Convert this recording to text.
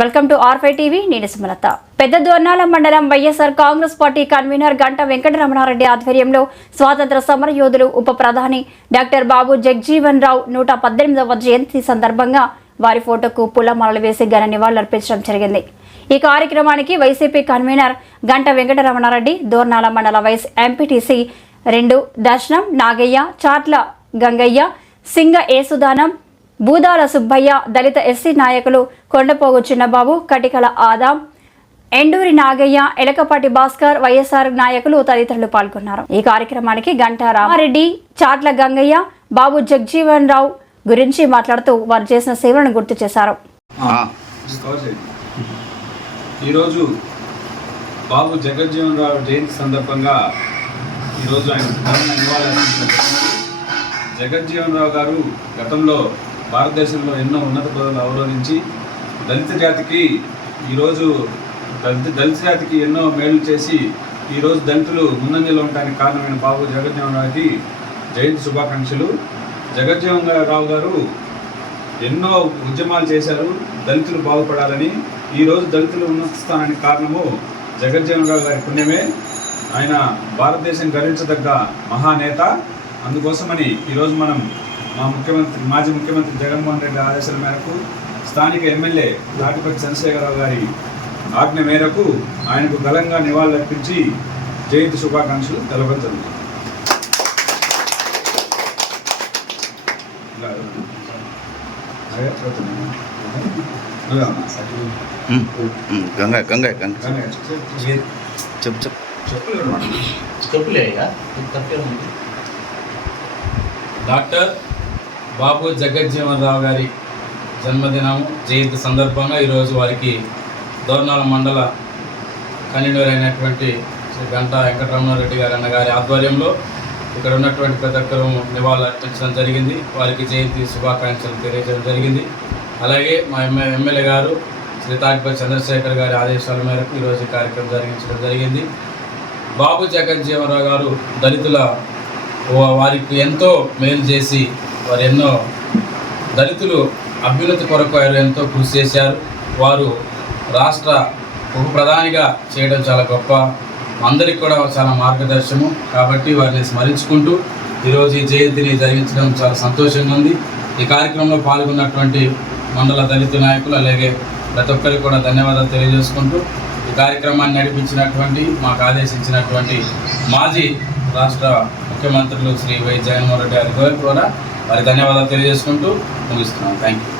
Welcome to R5 TV. నేను సుమలత. పెద్ద దోర్నాల మండలం వైఎస్ఆర్ కాంగ్రెస్ పార్టీ కన్వీనర్ గంట వెంకటరమణారెడ్డి ఆధ్వర్యంలో స్వాతంత్ర సమర యోధులు ఉప ప్రధాని డాక్టర్ బాబు జగజ్జీవన్ రావు 118వ జయంతి సందర్భంగా వారి ఫోటోకు పూలమాలలు వేసి ఘన నివాళులర్పించడం జరిగింది. ఈ కార్యక్రమానికి వైసీపీ కన్వీనర్ గంట వెంకటరమణారెడ్డి, దోర్నాల మండల వైస్ ఎంపీటీసీ 2 దర్శనం నాగయ్య, చాట్ల గంగయ్య, సింగ ఏసుదానం, బూదాల సుబ్బయ్య, దళిత ఎస్సీ నాయకులు కొండపోగు చిన్నబాబు, కటికల ఆదాం, ఎండూరి నాగయ్య, ఎలకపాటి భాస్కర్, వైఎస్ఆర్ నాయకులు తదితరులు పాల్గొన్నారు. ఈ కార్యక్రమానికి గంటా రామారెడ్డి, చాట్ల గంగయ్య, బాబు జగజ్జీవన్ రావు గురించి మాట్లాడుతూ వారు చేసిన సేవలను గుర్తు చేశారు. ఈరోజు బాబు జగజ్జీవన్ రావు జయంతి సందర్భంగా ఈరోజు ఆయన జగజ్జీవన్ రావు గారు గతంలో భారతదేశంలో ఎన్నో ఉన్నత పదవులు అవరోధించి దళిత జాతికి ఎన్నో మేలు చేసి ఈరోజు దళితులు ముందంజలో ఉండడానికి కారణమైన బాబు జగజ్జీవన్ రావుకి జయంతి శుభాకాంక్షలు. జగజ్జీవన్ రావు గారు ఎన్నో ఉద్యమాలు చేశారు దళితులు బాగుపడాలని. ఈరోజు దళితులు ఉన్నత స్థానానికి కారణము జగజ్జీవన్ రావు గారి పుణ్యమే. ఆయన భారతదేశం గర్వించదగ్గ మహానేత. అందుకోసమని ఈరోజు మనం మాజీ ముఖ్యమంత్రి జగన్మోహన్ రెడ్డి ఆదేశాల మేరకు స్థానిక ఎమ్మెల్యే తాటిపత్తి చంద్రశేఖరరావు గారి ఆజ్ఞ మేరకు ఆయనకు ఘనంగా నివాళులర్పించి జయంతి శుభాకాంక్షలు తెలపడం జరుగుతుంది. డాక్టర్ బాబు జగజ్జీవన్ రావు గారి జన్మదినం జయంతి సందర్భంగా ఈరోజు వారికి దోర్నాల మండల కన్వీనర్ అయినటువంటి శ్రీ గంటా వెంకటరమణారెడ్డి గారి అన్నగారి ఆధ్వర్యంలో ఇక్కడ ఉన్నటువంటి ప్రతి ఒక్కరూ నివాళులు అర్పించడం జరిగింది. వారికి జయంతి శుభాకాంక్షలు తెలియజేయడం జరిగింది. అలాగే మా ఎమ్మెల్యే గారు శ్రీ తాటిపత్తి చంద్రశేఖర్ గారి ఆదేశాల మేరకు ఈరోజు ఈ కార్యక్రమం జరిగించడం జరిగింది. బాబు జగజ్జీవన్ రావు గారు దళితుల వారికి ఎంతో మేలు చేసి వారు ఎన్నో దళితులు అభ్యున్నతి కొరకు వారు ఎంతో కృషి చేశారు. వారు రాష్ట్ర ఉప ప్రధానిగా చేయడం చాలా గొప్ప, అందరికీ కూడా చాలా మార్గదర్శనము. కాబట్టి వారిని స్మరించుకుంటూ ఈరోజు ఈ జయంతిని జరిగించడం చాలా సంతోషంగా ఉంది. ఈ కార్యక్రమంలో పాల్గొన్నటువంటి మండల దళిత నాయకులు అలాగే ప్రతి ఒక్కరికి కూడా ధన్యవాదాలు తెలియజేసుకుంటూ ఈ కార్యక్రమాన్ని నడిపించినటువంటి మాకు ఆదేశించినటువంటి మాజీ రాష్ట్ర ముఖ్యమంత్రులు శ్రీ వై జగన్మోహన్ రెడ్డి గారికి కూడా వారి ధన్యవాదాలు తెలియజేసుకుంటూ ముగిస్తున్నాం. Thank you.